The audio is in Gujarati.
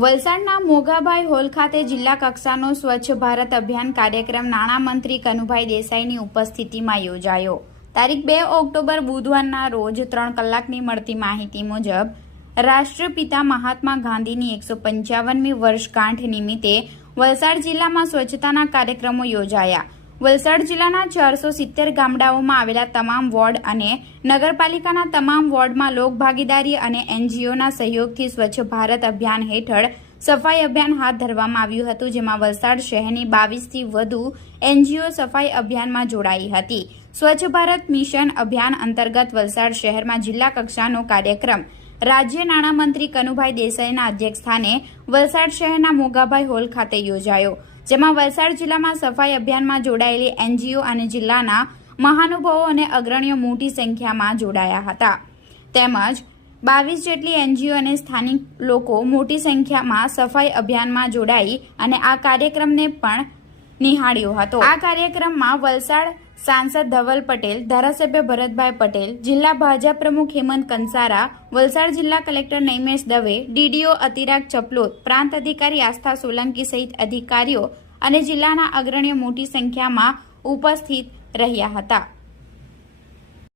વલસાડના મોગાભાઈ હોલ ખાતે જિલ્લા કક્ષાનો સ્વચ્છ ભારત અભિયાન કાર્યક્રમ નાણામંત્રી કનુભાઈ દેસાઈની ઉપસ્થિતિમાં યોજાયો। તારીખ 2 ઓક્ટોબર બુધવારના રોજ 3 કલાકની મળતી માહિતી મુજબ રાષ્ટ્રપિતા મહાત્મા ગાંધીની 155મી વર્ષગાંઠ નિમિત્તે વલસાડ જિલ્લામાં સ્વચ્છતાના કાર્યક્રમો યોજાયા। વલસાડ જિલ્લાના 470 ગામડાઓમાં આવેલા તમામ વોર્ડ અને નગરપાલિકાના તમામ વોર્ડમાં લોકભાગીદારી અને એનજીઓના સહયોગથી સ્વચ્છ ભારત અભિયાન હેઠળ સફાઈ અભિયાન હાથ ધરવામાં આવ્યું હતું, જેમાં વલસાડ શહેરની 22થી વધુ એનજીઓ સફાઈ અભિયાનમાં જોડાઈ હતી। સ્વચ્છ ભારત મિશન અભિયાન અંતર્ગત વલસાડ શહેરમાં જિલ્લા કક્ષાનો કાર્યક્રમ રાજ્ય નાણામંત્રી કનુભાઈ દેસાઈના અધ્યક્ષસ્થાને વલસાડ શહેરના મોગાભાઈ હોલ ખાતે યોજાયો, જેમાં વલસાડ જિલ્લામાં સફાઈ અભિયાનમાં જોડાયેલી એનજીઓ અને જિલ્લાના મહાનુભાવો અને અગ્રણીઓ મોટી સંખ્યામાં જોડાયા હતા, તેમજ 22 જેટલી એનજીઓ અને સ્થાનિક લોકો મોટી સંખ્યામાં સફાઈ અભિયાનમાં જોડાઈ અને આ કાર્યક્રમને પણ નિહાળ્યો હતો। આ કાર્યક્રમમાં વલસાડ સાંસદ ધવલ પટેલ, ધારાસભ્ય ભરતભાઈ પટેલ, જિલ્લા ભાજપ પ્રમુખ હેમંત કંસારા, વલસાડ જિલ્લા કલેક્ટર નૈમેશ દવે, ડીડીઓ અતિરાગ ચપલોત, પ્રાંત અધિકારી આસ્થા સોલંકી સહિત અધિકારીઓ અને જિલ્લાના અગ્રણીઓ મોટી સંખ્યામાં ઉપસ્થિત રહ્યા હતા।